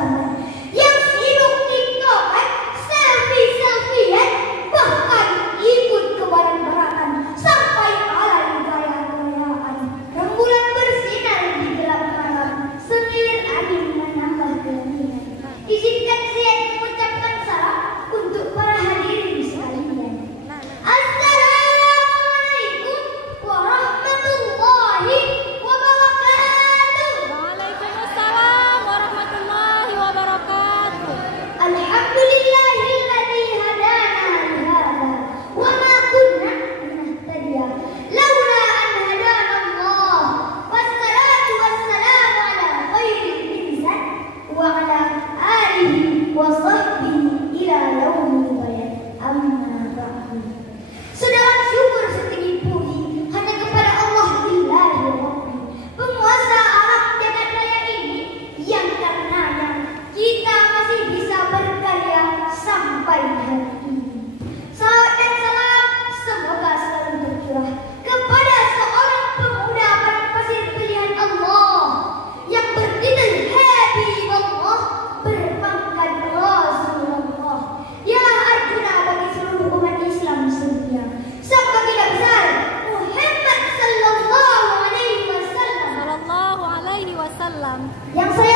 zaman yang sibuk tiktokan, selfie-selfiean, bahkan ikut ke barat-baratan sampai alay gaya-gayaan. Rembulan bersinar di gelap malam, semilir angin menambah keheningan. Izinkan saya mengucapkan salam untuk para hadirin sekalian. Assalamualaikum warahmatullahi wabarakatuh. Waalaikumsalam warahmatullahi wabarakatuh. Alhamdulillahilladzi hadana li hadza wa ma kunna linahtadiya laula an hadana Allah. Wassalatu wassalamu ala khairil insan wa ala alihi wa sahbihi ila yaumil qiyamah. Amma ba'du. Segala syukur setinggi puji hanya kepada Allah Billahi Rabbi, penguasa alam jagat raya ini, yang karenanya kita masih bisa berkarya sampai hari ini. Salam dan salam semoga selalu tercurah kepada seorang pemuda padang pasir pilihan Allah yang bertitel Habibullah, berpangkat Rasulullah. Dialah Arjuna bagi seluruh umat Islam sedunia. Sang baginda besar Muhammad sallallahu alaihi wasallam Sallallahu alaihi wasallam. yang saya